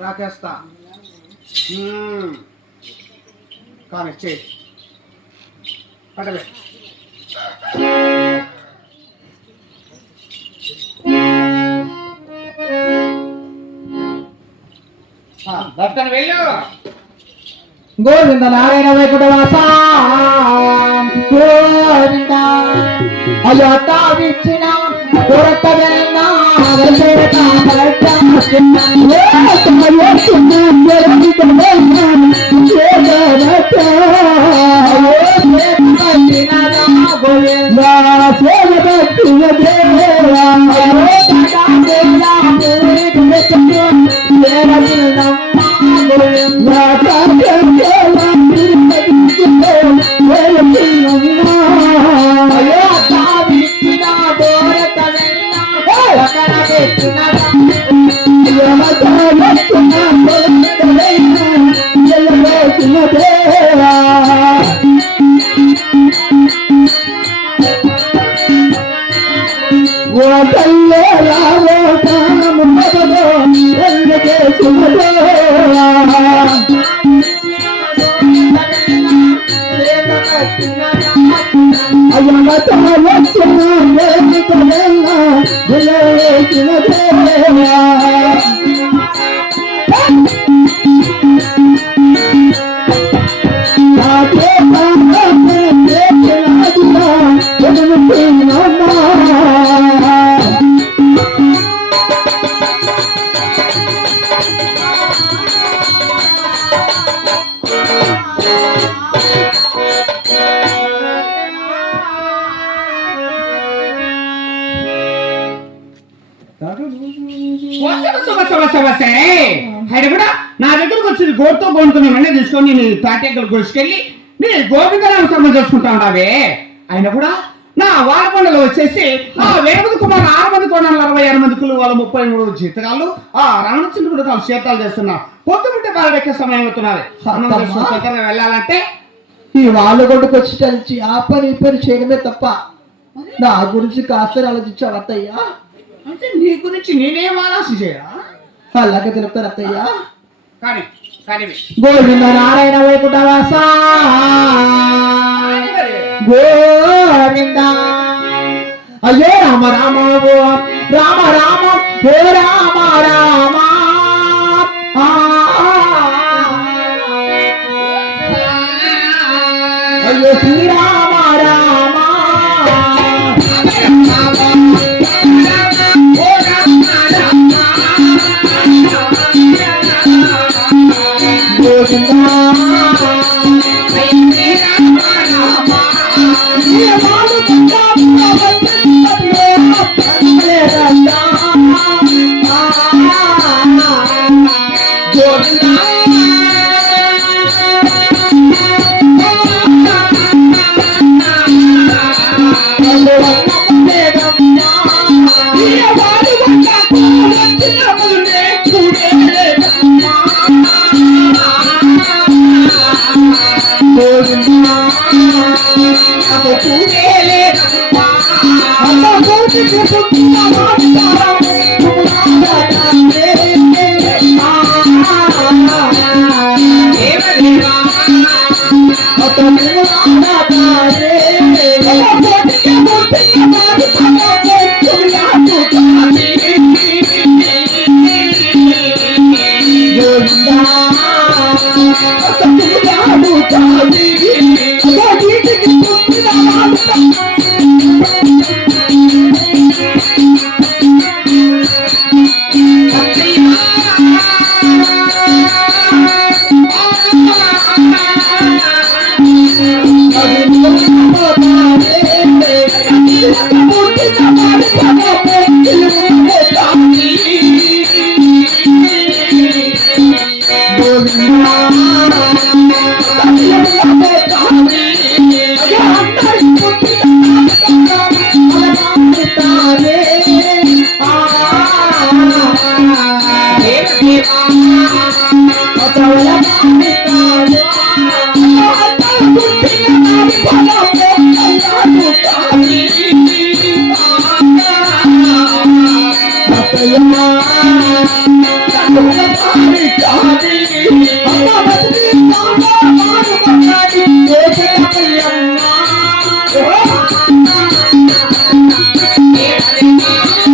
రాకేస్తా కానీ చేయి పడలే దర్శనం వెళ్ళు. గోవింద నారాయణ వైకుంఠవాస గోవింద అయ్యో తావిచ్చిన కొరతవేనా నా దగ్గరకు వచ్చి గోడుతో గోడుకుని మళ్ళీ తీసుకొని నేను తాటెక్కలు గుడిసుకెళ్ళి నేను గోపికరామ సమ్మ చేసుకుంటా ఉన్నావే. ఆయన కూడా నా వారపండులో వచ్చేసి ఆ 10 కుమారు 6 మంది కొనాలి 66 మంది కులు వాళ్ళు 33 జీతగాళ్ళు ఆ రామచంద్రుడు వాళ్ళు శీతాలు చేస్తున్నా పొద్దుముంటే బాలెక్కే సమయం అవుతున్నారు. వెళ్ళాలంటే ఈ వాళ్ళ కొడుకు వచ్చి కలిసి ఆ పని ఈ పని చేయడమే తప్ప నా గురించి కాస్త ఆలోచించావు అత్తయ్యా. అంటే నీ గురించి నేనేం ఆలోచించా అలాగే తెలుపుతారు అత్తయ్యా. కానీ గోవింద నారాయణ వైకుంఠవాస గోవింద అయ్యో రామ రామ రామ రామ హే రామ రామ అయ్యో శ్రీరామ రామ Sayonara. ఏ